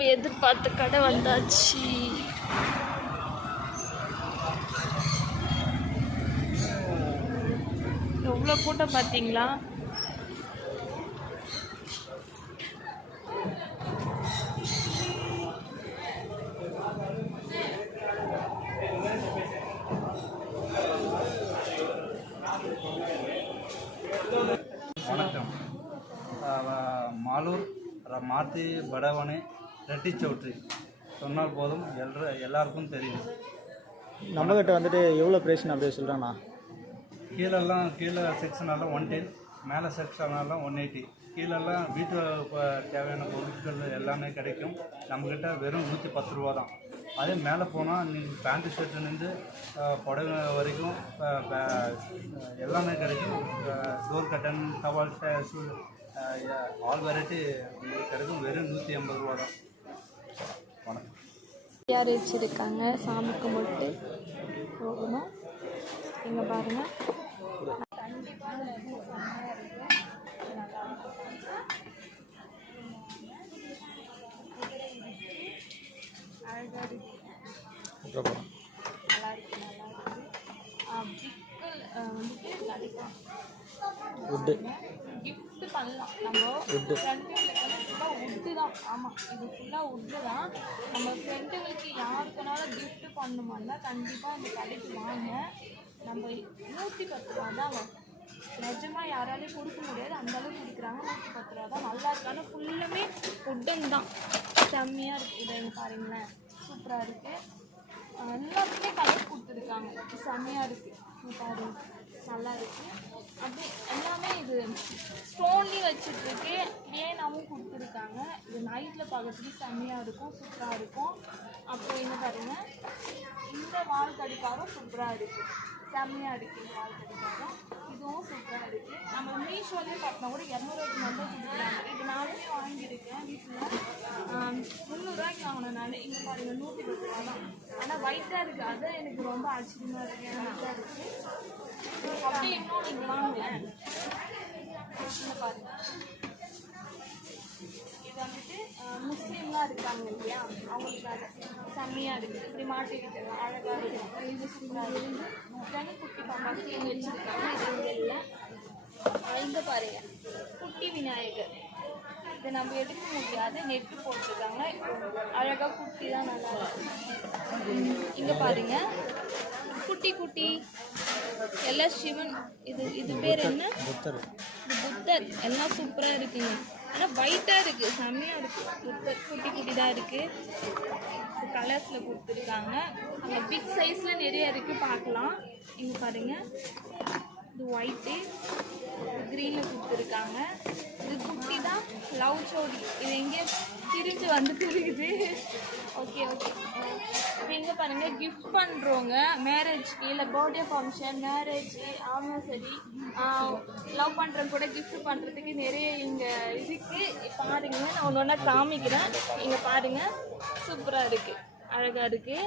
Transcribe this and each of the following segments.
நம்ம எதிர்பார்த்த கடை வந்தாச்சு. எவ்வளோ கூட்டம் பார்த்தீங்களா? வணக்கம். மாலூர் மாத்தி படவனை ரெட்டி சௌட்ரி சொன்னால் போதும் எல்ற எல்லாருக்கும் தெரியும். நம்மக்கிட்ட வந்துட்டு எவ்வளோ ப்ரைஸ்னு அப்படியே சொல்கிறாண்ணா கீழெல்லாம் கீழே செக்ஷனெல்லாம் ஒன் டென் மேலே செக்ஷனெல்லாம் ஒன் எயிட்டி கீழெல்லாம் வீட்டு தேவையான பொருட்கள் எல்லாமே கிடைக்கும். நம்மக்கிட்ட வெறும் நூற்றி பத்து ரூபா தான். அதே மேலே போனால் நீங்கள் பேண்ட்டு ஷர்ட்டுலேருந்து புடவை வரைக்கும் எல்லாமே கிடைக்கும். Door curtain towel shoe all variety கிடைக்கும். வெறும் நூற்றி எண்பது ரூபா தான். யார் வச்சுருக்காங்க சாமி கும்பிட்டு போகணும். இங்கே பாருங்க. உட்டு gift பண்ணலாம். நம்ம உட்டு தான். ஆமாம் இது ஃபுல்லாக உட்டு தான். நம்ம ஃப்ரெண்டுங்களுக்கு யாருக்குனாலும் gift பண்ணணுமான்னா கண்டிப்பாக இந்த கடைக்கு வாங்க. நம்ம நூற்றி பத்து ரூபா தான் வரும். நிஜமாக யாராலையும் கொடுக்க முடியாது. அந்த அளவுக்கு கொடுக்குறாங்க நூற்றி பத்து ரூபா தான். நல்லா இருக்கு ஆனால் ஃபுல்லுமே உட்டன் தான். செம்மையாக இருக்குது இதை பாருங்களேன். சூப்பராக இருக்குது எல்லாத்துக்குமே கலர் கொடுத்துருக்காங்க. செம்மையாக இருக்குது இங்க பாருங்க. நல்லா இருக்கு அப்படி எல்லாமே இது ஸ்டோன்லேயும் வச்சுட்ருக்கு ஏனாவும் கொடுத்துருக்காங்க. இது நைட்டில் பார்க்கறதுக்கு செம்மையாக இருக்கும். சூப்பராக இருக்கும். அப்புறம் என்ன பாருங்க. இந்த வால் கடிக்காரம் சூப்பராக இருக்குது செம்மையாக இருக்குது இந்த வால் கடிக்காரம் இதுவும் சூப்பராக இருக்குது நம்ம மீஷோலேயே கட்டினா கூட இரநூறுவாய்க்கு மட்டும் கொடுத்துருக்காங்க. இது நானே வாங்கியிருக்கேன் வீட்டில் முந்நூறுரூவாய்க்கு வாங்கினேன் நான். இங்கே பாருங்க நூற்றி பத்து ரூபா தான். ஆனால் ஒயிட்டாக இருக்குது அதான் எனக்கு ரொம்ப ஆச்சரியமாக இருக்குது நல்லா இருக்குது அப்படியே இன்னொன்று இங்கே வாங்குவேன் பாருங்க இது வந்துட்டு அஹ், முஸ்லீம்லாம் இருக்காங்க இல்லையா அவங்களுக்காக செம்மையாக இருக்குது இப்படி மாட்டிக்கிட்டு அழகாக இருக்கும் இது சூப்பராக இருக்குது குட்டி பாப்பா இங்கே வச்சுருக்காங்க இது இங்கே இல்லை இங்கே பாருங்க குட்டி விநாயகர் இதை நம்ம எடுக்க முடியாது நெட்டு போட்டிருக்காங்க அழகாக குட்டி தான் நல்லா இருக்கு இங்கே பாருங்க குட்டி குட்டி எல்லாம் சிவன் இது இது பேர் என்ன? புத்தர். புத்தர். எல்லாம் சூப்பராக இருக்குங்க. ஆனால் ஒயிட்டாக இருக்குது செம்மையாக இருக்குது புத்தர். குட்டி குட்டி தான் இருக்குது கலர்ஸில் கொடுத்துருக்காங்க. அங்கே பிக் சைஸில் நிறைய இருக்குது பார்க்கலாம். இங்கே பாருங்கள் இது ஒயிட்டு க்ரீனில் கொடுத்துருக்காங்க. இது குட்டி தான் லவ் ஜோடி இது எங்கேயோ திரிஞ்சு வந்துட்டு இருக்குது ஓகே ஓகே இப்போ எங்கே பாருங்கள் கிஃப்ட் பண்ணுறவங்க மேரேஜ்க்கு இல்லை birthday function marriage anniversary love பண்ணுறவங்க கூட கிஃப்ட் பண்ணுறதுக்கு நிறைய இங்கே இருக்குது பாருங்க நான் ஒன்று ஒன்றா காமிக்கிறேன். இங்கே பாருங்கள் சூப்பராக இருக்குது அழகாக இருக்குது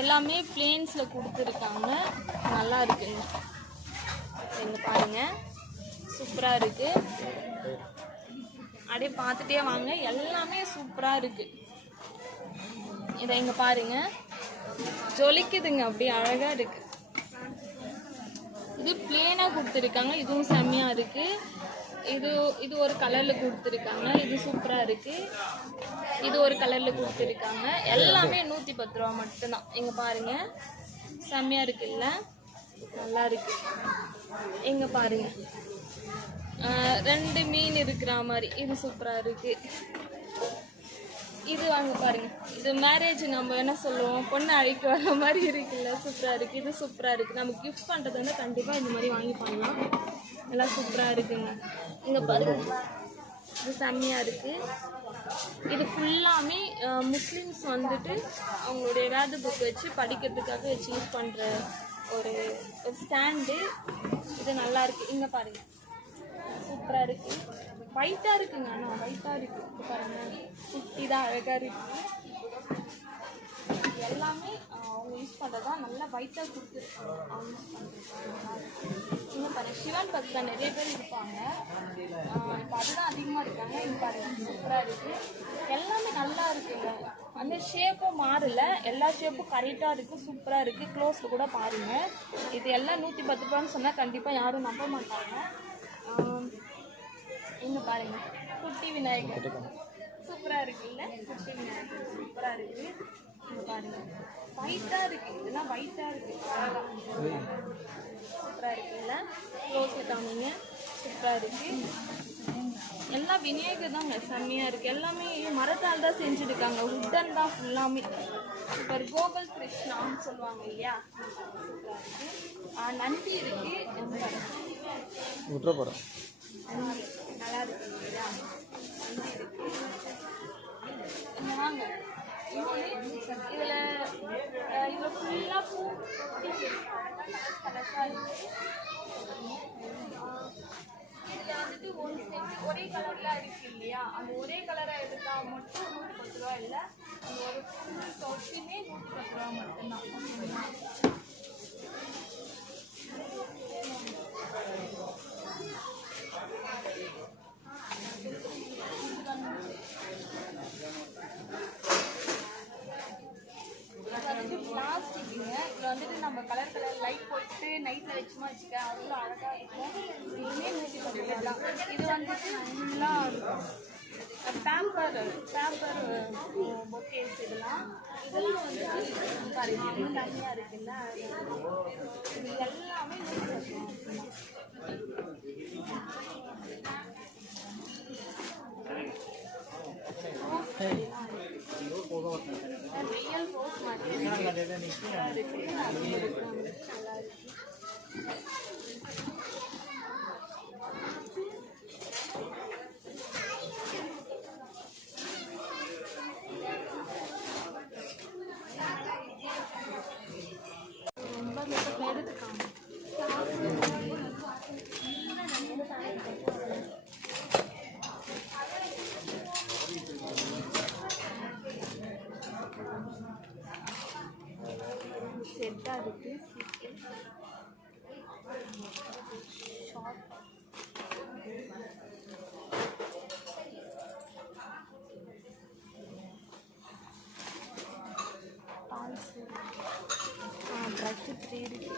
எல்லாமே பிளேன்ஸில் கொடுத்துருக்காங்க. நல்லா இருக்குங்க இங்கே பாருங்க சூப்பராக இருக்கு. அப்படியே பார்த்துட்டே வாங்க. எல்லாமே சூப்பராக இருக்கு. இதை இங்கே பாருங்க. ஜொலிக்குதுங்க அப்படியே அழகாக இருக்கு. இது பிளேனாக கொடுத்துருக்காங்க. இதுவும் செம்மையாக இருக்கு. இது இது ஒரு கலரில் கொடுத்துருக்காங்க. இது சூப்பராக இருக்கு. இது ஒரு கலரில் கொடுத்துருக்காங்க. எல்லாமே நூற்றி பத்து ரூபா மட்டும்தான். இங்கே பாருங்க. செம்மையாக இருக்குல்ல? நல்லா இருக்கு. இங்க பாருங்க. ரெண்டு மீன் இருக்கிற மாதிரி. இது சூப்பராக இருக்கு. இது வாங்க பாருங்க. இது மேரேஜ் நம்ம என்ன சொல்லுவோம்? பொண்ணு அழைக்க வர மாதிரி இருக்குல்ல? சூப்பராக இருக்கு. இது சூப்பராக இருக்கு. நம்ம கிஃப்ட் பண்ணுறது வந்து கண்டிப்பாக இந்த மாதிரி வாங்கி பண்ணலாம். நல்லா சூப்பராக இருக்குங்க. இங்கே பாருங்க. இது செம்மையாக இருக்கு. இது ஃபுல்லாமே முஸ்லீம்ஸ் வந்துட்டு அவங்களுடைய ஏதாவது புக் வச்சு படிக்கிறதுக்காக வச்சு யூஸ் பண்ணுற ஒரு ஒரு ஸ்டாண்டு இது நல்லா இருக்கு. இங்கே பாருங்க. சூப்பராக இருக்கு. ஒயிட்டாக இருக்குங்க. ஆனால் ஒயிட்டாக இருக்கு. பாருங்க. குட்டி தான் அழகாக இருக்கு எல்லாமே அவங்க யூஸ் பண்ணுறதா நல்லா ஒயிட்டாக கொடுத்துருக்காங்க அவங்க யூஸ் பண்ணுறது இன்னும் பாருங்க. சிவன் பக்தர் நிறைய பேர் இருப்பாங்க. இப்போ அதுதான் அதிகமாக இருக்காங்க. இங்கே பாருங்க. சூப்பராக இருக்குது எல்லாமே நல்லா இருக்குங்க. அந்த ஷேப்பும் மாறல. எல்லா ஷேப்பும் கரெக்டாக இருக்குது சூப்பராக இருக்குது க்ளோஸில் கூட பாருங்கள் இது எல்லாம் நூற்றி பத்து ரூபான்னு சொன்னால் கண்டிப்பாக யாரும் நம்ப மாட்டாங்க. இங்க பாருங்க. குட்டி விநாயகர். சூப்பரா இருக்குல்ல? குட்டி விநாயகர். சூப்பரா இருக்கு. இங்க பாருங்க. ஒயிட்டா இருக்கு. இதெல்லாம் ஒயிட்டா இருக்கு. அழகா. சூப்பரா இருக்குல்ல? க்ளோஸ்ல காமிங்க சூப்பரா இருக்கு. எல்லாம் விநாயகர் தாங்க. செம்மையா இருக்கு. எல்லாமே மரத்தால் தான் செஞ்சுருக்காங்க. உட்டன் தான் ஃபுல்லாமே இப்போ கோகுல் கிருஷ்ணான்னு சொல்லுவாங்க இல்லையா? சூப்பரா இருக்கு. ஆ, நல்லா இருக்கு இல்லையா வாங்க இதில் இதில் ஃபுல்லாக பூ கலர் இதில் வந்துட்டு ஒரு செட் ஒரே கலர்ல இருக்கு இல்லையா அந்த ஒரே கலராக எடுத்தால் மட்டும் நூற்றி பத்து ரூபா இல்லை அந்த ஒரு ஃபுல் தொட்டுமே நூற்றி பத்து ரூபா மட்டும்தான் ஓகேங்களா இது வந்துட்டு பிளாஸ்டிக்குங்க இதில் வந்துட்டு நம்ம கலர் கலர் லைட் போட்டு நைட்டில் வச்சுமா வச்சுக்க அவ்வளோ அழகாக இருக்கும் இதுவுமே நூற்றி பத்து இது வந்துட்டு ஃபுல்லாக பேம்பர் பேம்பர் பொக்கேஸ் இதெல்லாம் இதெல்லாம் வந்துட்டு பாருங்க இன்னும் தனியாக இருக்குல்ல இது எல்லாமே ரியல் மாதிரி Thank you. த்ரீ இருக்கு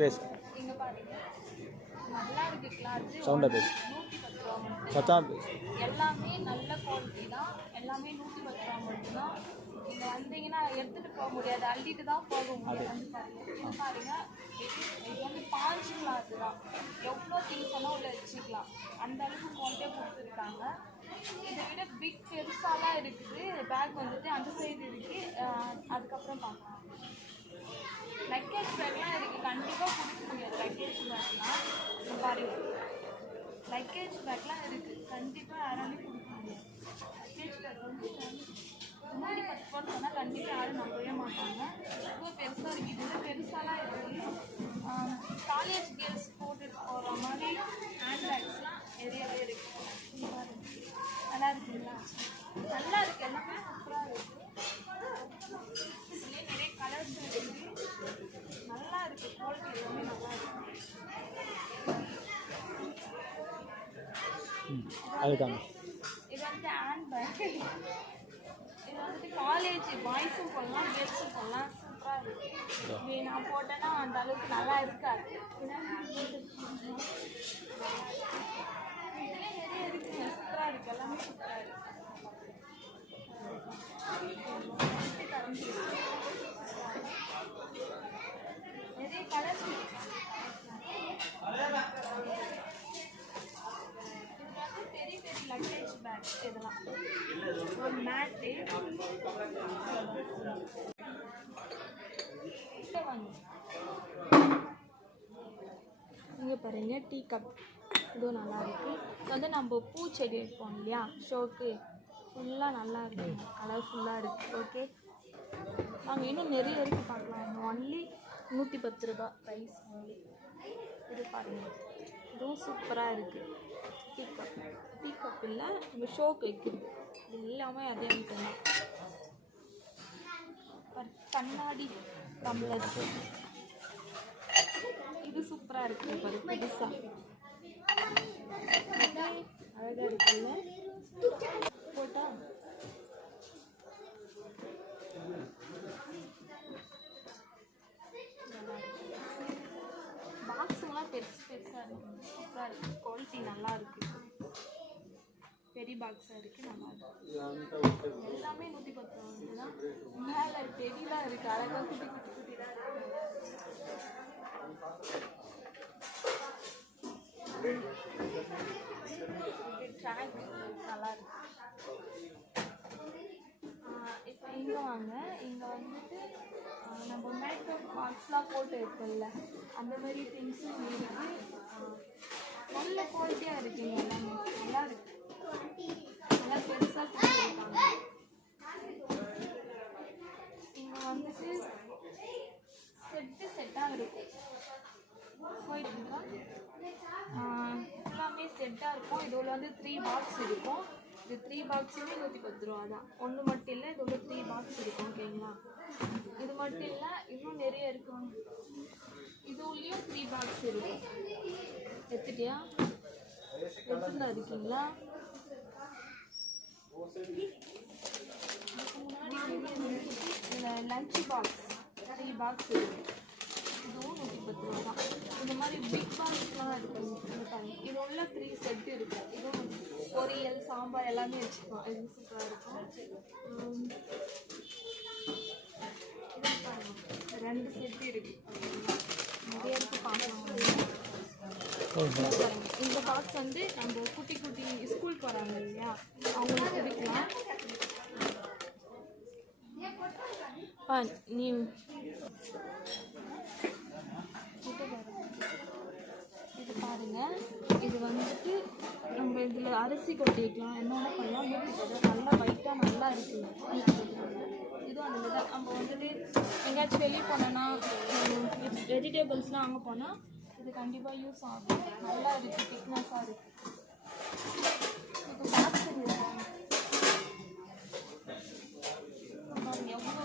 பேசு சவுண்டாக பேசு. மட்டும் சத்தம் பேசு. எல்லாமே நல்ல குவாலிட்டி தான். எல்லாமே நூற்றி பத்து ரூபா மட்டும்தான் நீங்கள் வந்தீங்கன்னா எடுத்துகிட்டு போக முடியாது. அள்ளிட்டு தான் போக முடியும் வந்து பாருங்க இது பாருங்க. இது இது வந்து பாஞ்சு கிளாத் தான். எவ்வளோ திங்ஸ் வேணால் உள்ள வச்சுக்கலாம். அந்த அளவுக்கு குவாலிட்டியாக கொடுத்துருக்காங்க. இதை விட பிக் பெருசாலாம் இருக்குது. பேக் வந்துட்டு அந்த சைடு இருக்குது அதுக்கப்புறம் பார்க்கலாம். லக்கேஜ் பேக்லாம் இருக்குது கண்டிப்பாக கொடுக்க முடியாது. லக்கேஜ் பேக்லாம் இங்க பாருங்க லக்கேஜ் பேக்லாம் இருக்குது கண்டிப்பாக யாராலையும் கொடுக்க முடியாது. லக்கேஜ் பேக் வந்து முன்னாடி பத்து ரூபான்னு சொன்னால் கண்டிப்பாக யாரும் நம்பவே மாட்டாங்க ரொம்ப பெருசாக இருக்குது இது வந்து பெருசாலாம் இருக்குது காலேஜ் கேர்ள்ஸ் போட்டு போகிற மாதிரி ஹேண்ட் பேக்ஸ்லாம் நிறையவே இருக்குது இங்க பாருங்க. நல்லா இருக்குங்களா நல்லா இருக்குது எல்லாமே சூப்பராக இருக்குது இதுலேயே நிறைய கலர்ஸ் இருக்குது நல்லா இருக்குது குவாலிட்டி எல்லாமே நல்லா இருக்குது அதுதான். இது வந்து ஆன் பேக் இது வந்து காலேஜ் பாய்ஸும் போடலாம் கேர்ள்ஸும் போடலாம் சூப்பராக இருக்கு. இது நான் போட்டேன்னா அந்த அளவுக்கு நல்லா இருக்காது இதுலேயே நிறைய இருக்குங்க சூப்பராக இருக்கு எல்லாமே சூப்பராக இருக்கு மேட்டு இங்கே பாருங்க டீ கப் இதுவும் நல்லாயிருக்கு இது வந்து நம்ம பூச்செடி வைப்போம் இல்லையா? ஷோக்கு ஃபுல்லாக நல்லா இருக்குது கலர்ஃபுல்லாக இருக்குது ஓகே நாங்கள் இன்னும் நிறைய இருக்கு பார்க்கலாம். ஒன்லி நூற்றி பத்து ரூபா ப்ரைஸ் ஒன்லி இது பாருங்க. இதுவும் சூப்பராக இருக்குது டீ கப் டீ கப் இல்லை நம்ம ஷோக்கு வைக்கிறது இது. எல்லாமே அதே ஐட்டம் தான். கண்ணாடி டம்ளர்ஸ். இது சூப்பராக இருக்கு பாரு புதுசா. அழகா இருக்குல்ல போட்டா பாக்ஸ்லாம் பெருசு பெருசாக இருக்கு சூப்பராக இருக்கு. குவாலிட்டி நல்லா இருக்கு. பெரிய பாக்ஸாக இருக்கு நல்லா எல்லாமே நூற்றி பத்து ரூபா தான். மேலே பெரியலாம் இருக்கு அழகாக குட்டி குட்டி குட்டிலாம் இருக்கு. ட்ராக் நல்லா இருக்கு. இப்போ இங்கே வாங்க. இங்கே வந்துட்டு நம்ம மேக்கப் பாக்ஸ்லாம் போட்டு இருக்குல்ல அந்த மாதிரி திங்ஸும் இருக்கு நல்ல குவாலிட்டியாக இருக்குங்க எல்லாமே நல்லா இருக்குது இங்கே வந்துட்டு செட்டு செட்டாக இருக்கும் போயிட்டு எல்லாமே செட்டாக இருக்கும் இது இதோட வந்து த்ரீ பாக்ஸ் இருக்கும் இது த்ரீ பாக்ஸுமே நூற்றி பத்து ரூபா தான் ஒன்று மட்டும் இல்லை இது இதோட த்ரீ பாக்ஸ் இருக்கும் ஓகேங்களா இது மட்டும் இல்லை இன்னும் நிறைய இருக்கும் உள்ளேயும் த்ரீ பாக்ஸ் இருக்கும் எடுத்துட்டியா எடுத்துட்டு இருக்கீங்களா இதுக்கு இதில் லஞ்ச் பாக்ஸ். த்ரீ பாக்ஸ் இருக்கு. இதுவும் நூற்றி பத்து ரூபா தான். இந்த மாதிரி பிக் பாக்ஸ்லாம் இருக்குது இந்த பாருங்க இது உள்ள த்ரீ செட்டு இருக்கும் இதுவும் பொரியல் சாம்பார் எல்லாமே வச்சுக்கலாம். இது சூப்பராக இருக்கும். உம், இது ரெண்டு செட்டு இருக்கு. நிறைய இருக்கு பார்க்கலாம் இந்த பாக்ஸ் வந்து நம்ம குட்டி குட்டி ஸ்கூல் போகிறாங்க இல்லையா? நீ இது பாருங்க. இது வந்துட்டு நம்ம இதில் அரிசி கொட்டிக்கலாம் என்னென்ன பண்ணலாம்? நல்லா வைட்டாக நல்லா இருக்குது இதுவும் அந்த மாதிரி நம்ம வந்துட்டு எங்கேயாச்சும் வெளியே போனோன்னா வெஜிடேபிள்ஸ்லாம் வாங்க போனால் இது கண்டிப்பாக யூஸ் ஆகும். நல்லா இருக்குது திக்னஸாக இருக்குது இது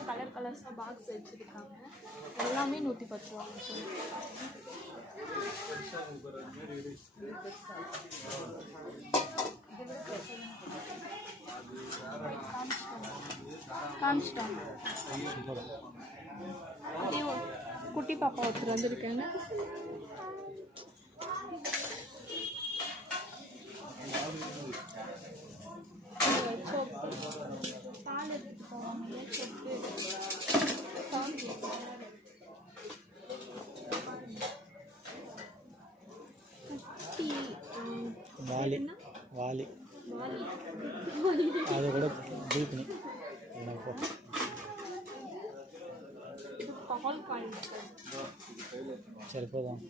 கலர் கலர்ஸாக பாக்ஸ் வச்சுருக்காங்க எல்லாமே நூற்றி பத்து ரூபா காமிச்சிட்டாங்க அப்படியே ஒரு குட்டி பாப்பா ஒருத்தர் வந்திருக்காங்க இந்த சொப்பு, பால் எடுத்துட்டு போவாங்க சொப்பு சவுண்ட் குட்டி ம், வாலி என்ன? வாலி. வாலி அது கூட தீபினி. எனக்கு இது பால் காயின் சரி போதும்.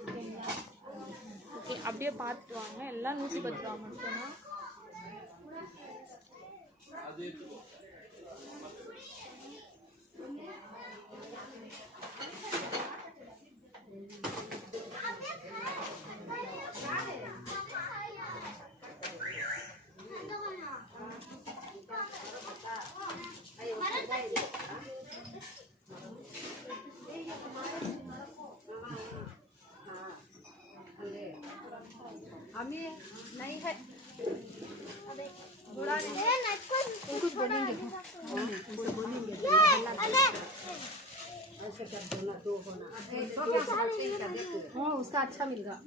ஓகேங்களா ஓகே அப்படியே பார்த்துட்டு வாங்க. எல்லாம் நூற்றி பத்து ಅದು अम्मी नहीं है। बुरा नहीं। है बोलेंगे? हाँ, उसका अच्छा मिलेगा।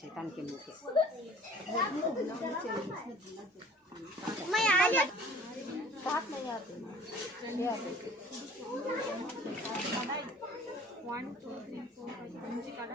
शैतान साथ one two three four five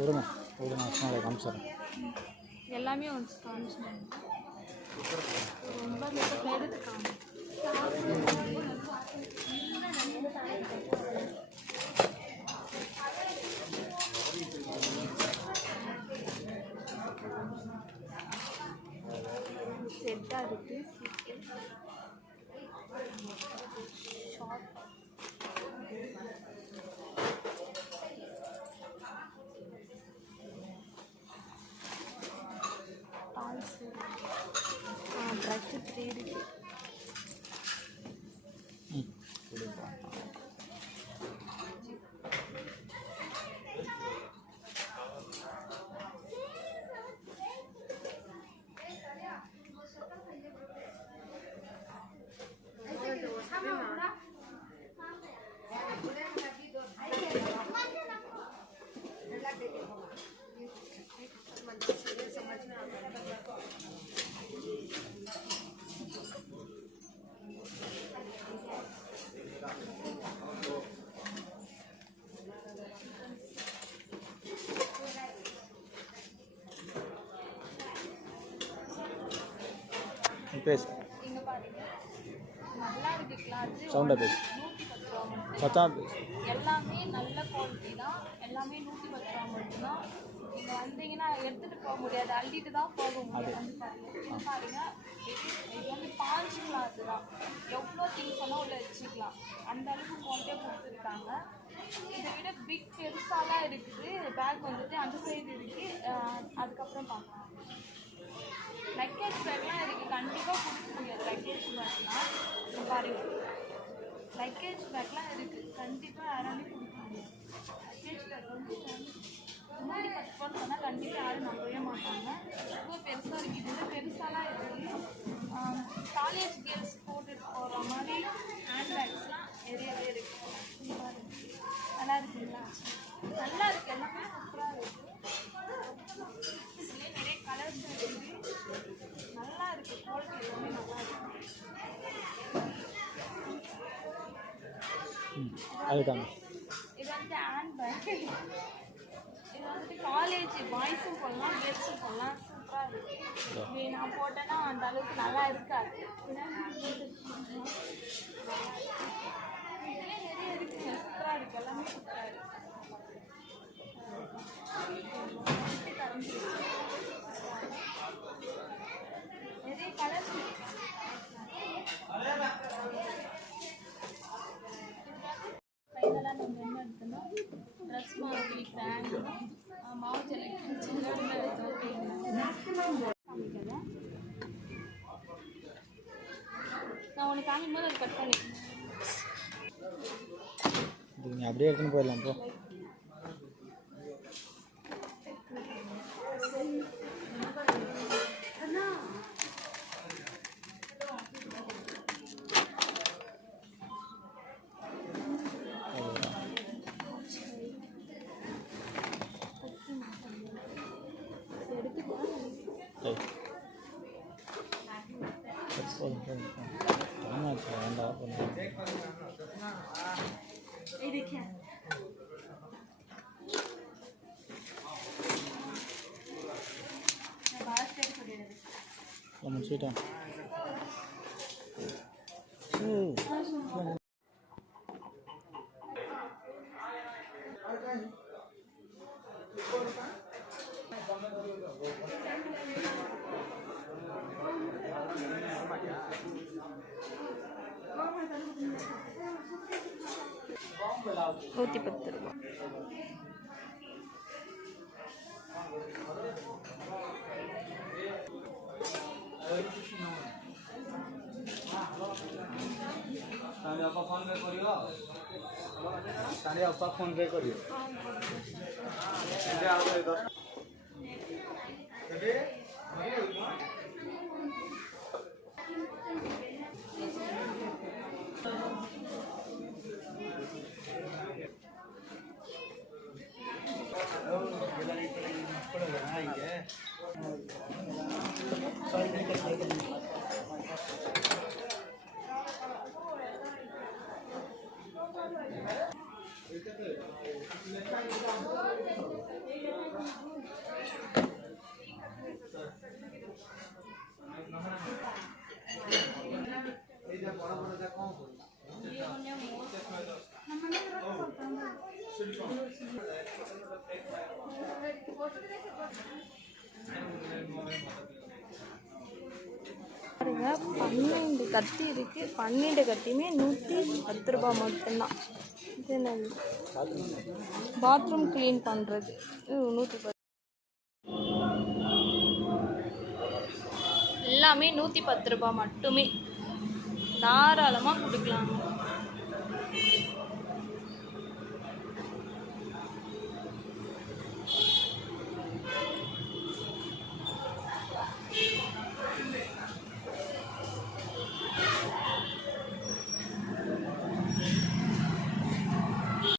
விடுங்க. விடுங்க அஸ்மாலை காமிச்சிடறேன். எல்லாமே வந்து காமிச்சிடறேன் செட்டாக இருக்குது பேசு. பாருங்க நல்லா சவுண்டாக பேசு. நூற்றி பத்து பேசு. எல்லாமே நல்ல குவாலிட்டி தான். எல்லாமே நூற்றி பத்து ரூபா மட்டும்தான். நீங்கள் வந்தீங்கன்னா எடுத்துகிட்டு போக முடியாது. அள்ளிட்டு தான் போக முடியும். வந்து பாருங்க. இது பாருங்க. இது வந்து பாஞ்சு அதுதான் தான். எவ்வளோ திங்ஸ் எல்லாம் உள்ள வச்சுக்கலாம். அந்த அளவுக்கு குவாலிட்டியாக கொடுத்துருக்காங்க. இதை விட பிக் பெருசாலாம் இருக்குது. பேக் வந்துட்டு அந்த சைடு இருக்குது அதுக்கப்புறம் பார்க்கலாம் லக்கேஜ் பேக்லாம் இருக்குது கண்டிப்பாக கொடுக்க முடியாது லக்கேஜ் பேக்லாம் இங்க பாருங்க லக்கேஜ் பேக்லாம் இருக்குது கண்டிப்பாக யாராலையும் கொடுக்க முடியாது லக்கேஜ் பேக் வந்து முன்னாடி பத்து ரூபா சொன்னால் கண்டிப்பாக யாரும் நம்பவே மாட்டாங்க. ரொம்ப பெருசாக இருக்குது இது வந்து பெருசாலாம் இருக்குது காலேஜ் கேர்ள்ஸ் போட்டுட்டு போகிற மாதிரி ஹேண்ட் பேக்ஸ்லாம் நிறையவே இருக்குது. நல்லா இருக்குங்களா? நல்லா இருக்கு. எல்லாமே சூப்பராக இருக்குது இதுலேயே நிறைய கலர்ஸ் இருக்குது நல்லா இருக்கு. குவாலிட்டி எல்லாமே நல்லா இருக்கு. ம் அதுதாங்க இது வந்து ஹேண்ட் பேக் இது வந்துட்டு பாய்ஸும் போடலாம் கேர்ள்ஸும் போடலாம் சூப்பராக இருக்கு. இது நான் போட்டேன்னா அந்த அளவுக்கு நல்லா இருக்காது. நிறைய இருக்குங்க சூப்பராக இருக்கு. எல்லாமே சூப்பராக இருக்கு. நிறைய கலர்ஸ் இருக்கு. ஃபைனலாக நம்ம என்ன எடுத்தோம்னா ட்ரெஸ் மாதிரி பேண்ட் மாவு காமிக்கிறேன் நான் உனக்கு காமிக்கும் போது அது கட் பண்ணி. அப்படியே எடுத்துன்னு போயிடலாம் போ. நம்ம முடிச்சுட்டேன் நூற்றி பத்து ரூபா. তাহলে আপা ফোন পে করিও রেডি பாருங்க பன்னெண்டு கத்தி இருக்கு. பன்னெண்டு கத்தியுமே நூற்றி பத்து ரூபாய் மட்டும்தான். இது என்னது? பாத்ரூம் க்ளீன் பண்ணுறது நூற்றி பத்து. எல்லாமே நூற்றி பத்து ரூபாய் மட்டுமே. தாராளமாக கொடுக்கலாங்க